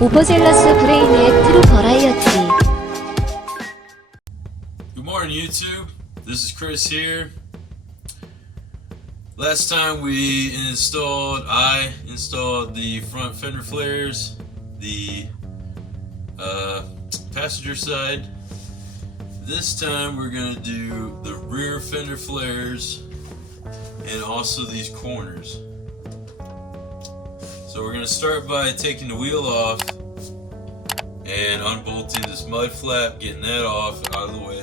오버젤러스 브레이니액 트루 버라이어티. Good morning, YouTube. This is Chris here. Last time I installed the front fender flares, the passenger side. This time we're going to do the rear fender flares and also these corners. So we're going to start by taking the wheel off and unbolting this mud flap, getting that off out of the way.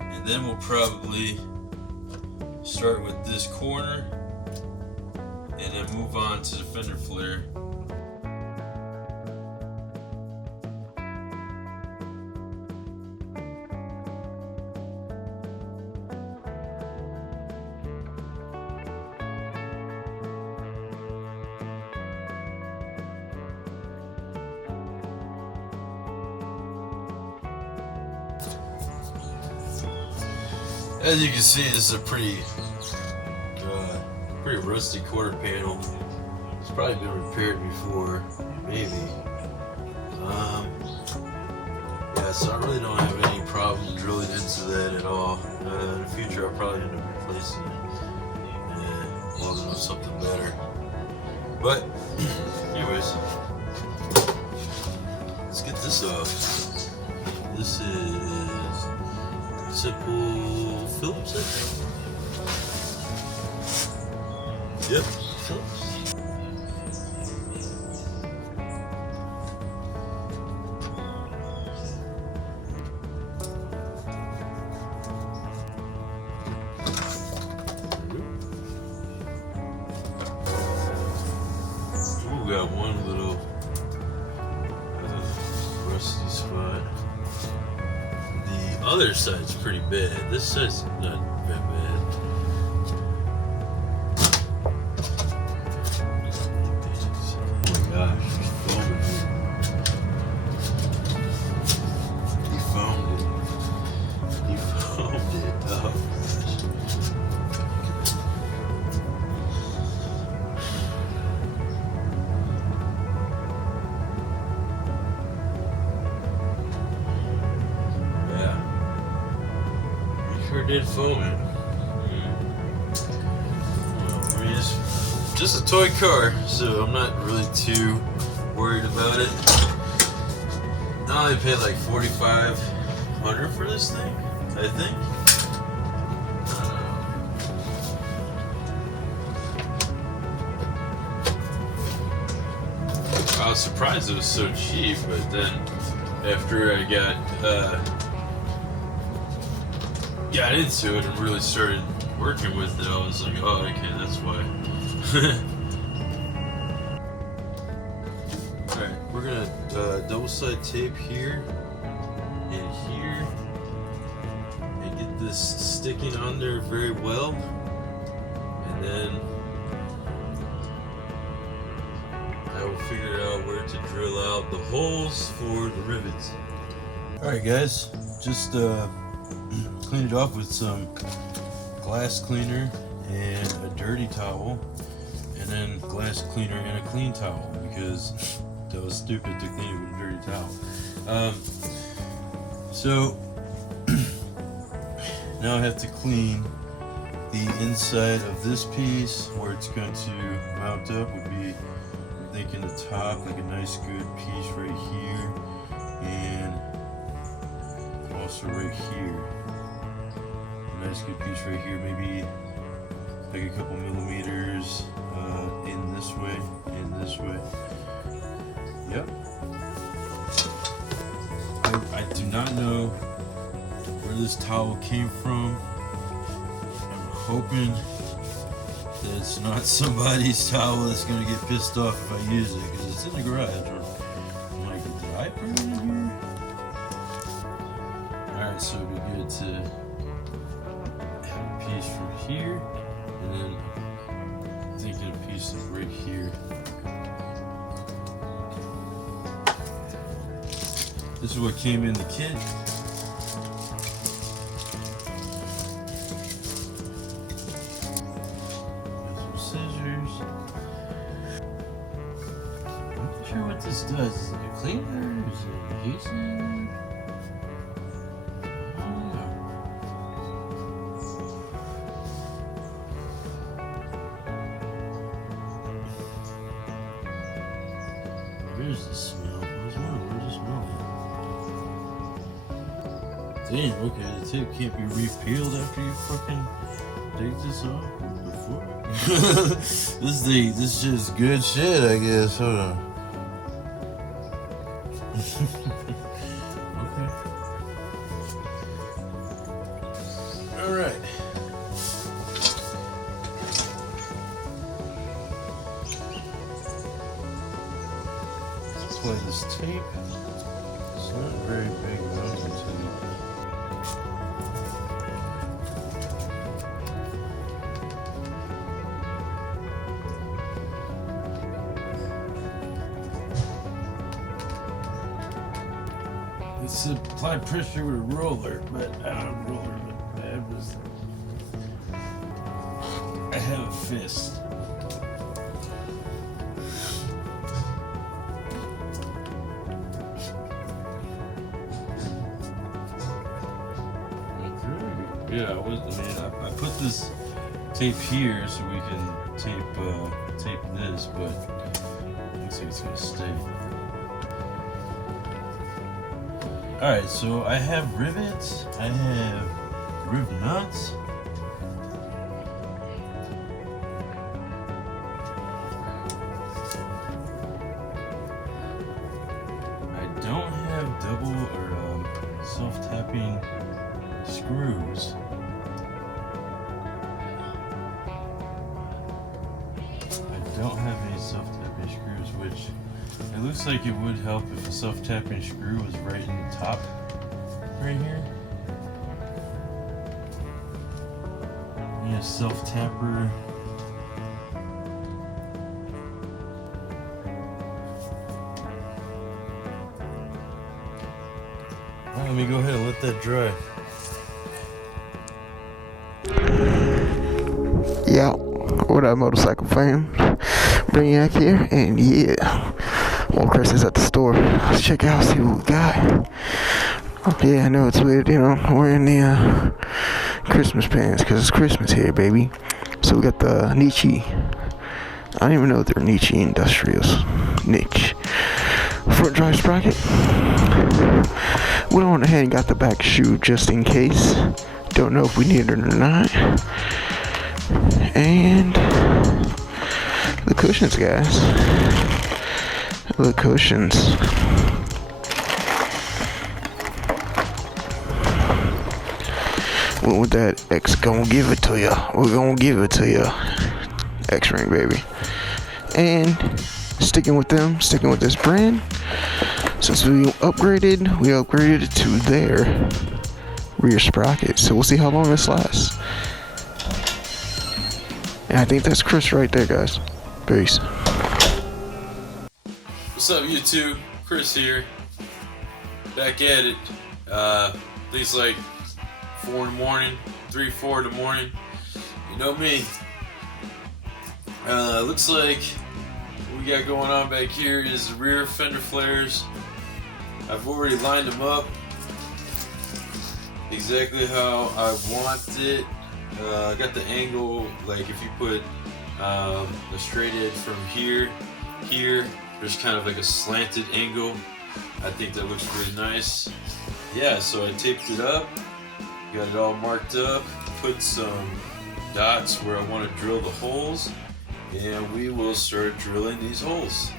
And then we'll probably start with this corner and then move on to the fender flare. As you can see, this is a pretty rusty quarter panel. It's probably been repaired before, maybe. Yeah, so I really don't have any problem drilling into that at all. In the future, I'll probably end up replacing it and welding on something better. But, anyways, let's get this off. This is simple Phillips, I think. Yep, Phillips. Ooh, got one little rusty spot. The other side's pretty bad. This side's not that bad. Oh my gosh, he's foaming here. He foamed it. He foamed it. Oh gosh. Sure did foam it. Well, I mean, it's just a toy car, so I'm not really too worried about it. I only paid like $4,500 for this thing, I think. I was surprised it was so cheap, but then after I got into it and really started working with it, I was like, oh, okay, that's why. Alright, we're gonna double side tape here and here and get this sticking on there very well, and then I will figure out where to drill out the holes for the rivets. Alright guys, just clean it off with some glass cleaner and a dirty towel, and then glass cleaner and a clean towel, because that was stupid to clean it with a dirty towel. So now I have to clean the inside of this piece where it's going to mount up. Would be, I'm thinking the top, like a nice good piece right here, and also right here. Nice good piece right here, maybe like a couple millimeters in this way, in this way. Yep. I do not know where this towel came from. I'm hoping that it's not somebody's towel that's gonna get pissed off if I use it, because it's in the garage. I'm like, did I put it in here? Alright, so it'd be good to piece from here, and then I'm thinking a piece of right here. This is what came in the kit. Some scissors. sure what this does. Is it a cleaner? Is it adhesive? I don't know. Here's the smell. Where's the smell? Damn, okay, the tape can't be repeeled after you fucking take this off? What the fuck? This shit's good shit, I guess. Hold on. Okay. Alright. Apply this tape. It's not very big mountain tape. It's applied pressure with a roller, but I have a fist. Yeah, I put this tape here so we can tape this, but it looks like it's gonna stay. Alright, so I have rivets, I have riv nuts. I don't have double or self-tapping screws. I don't have any self-tapping screws, which it looks like it would help if a self-tapping screw was right in the top, right here. Yeah, self-tapper. Alright, let me go ahead and let that dry. Yeah, what up, motorcycle fam? Brainiac here, and yeah, while Chris is at the store, let's check out, see what we got. Oh, yeah, I know it's weird, you know, wearing the Christmas pants, because it's Christmas here, baby. So we got the Nietzsche. I don't even know if they're Nietzsche Industrials. Niche. Front drive sprocket. Went on ahead and got the back shoe just in case. Don't know if we need it or not. And the cushions, guys. The cushions. Went with that X, gonna give it to ya. We're gonna give it to ya. X-Ring, baby. And sticking with them, sticking with this brand. Since we upgraded it to their rear sprocket. So we'll see how long this lasts. And I think that's Chris right there, guys. Peace. What's up, YouTube? Chris here. Back at it. At least like 4 in the morning, 3, 4 in the morning. You know me. Looks like what we got going on back here is the rear fender flares. I've already lined them up exactly how I want it. I got the angle, like if you put the straight edge from here, there's kind of like a slanted angle. I think that looks really nice. Yeah, so I taped it up, got it all marked up, put some dots where I want to drill the holes, and we will start drilling these holes.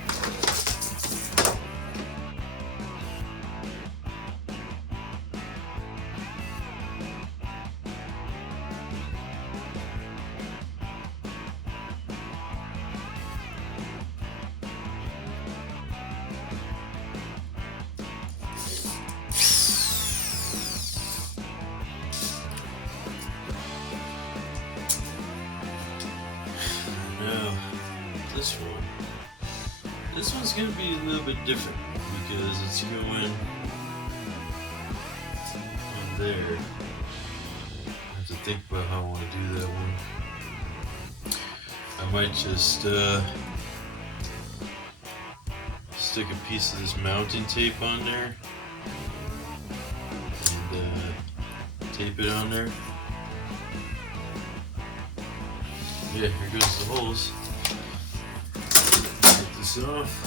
This one's gonna be a little bit different because it's going on there. I have to think about how I want to do that one. I might just stick a piece of this mounting tape on there. And, tape it on there. Yeah, here goes the holes. Take this off.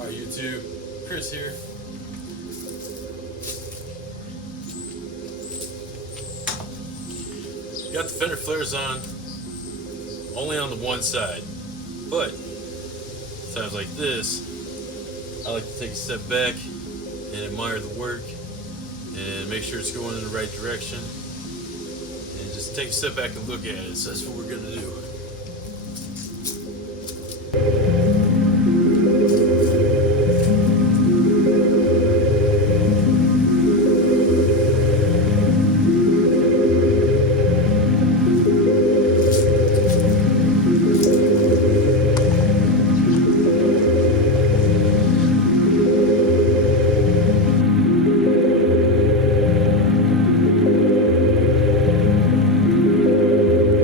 Alright, YouTube, Chris here. Got the fender flares on, only on the one side, but times like this, I like to take a step back and admire the work and make sure it's going in the right direction and just take a step back and look at it. So that's what we're going to do.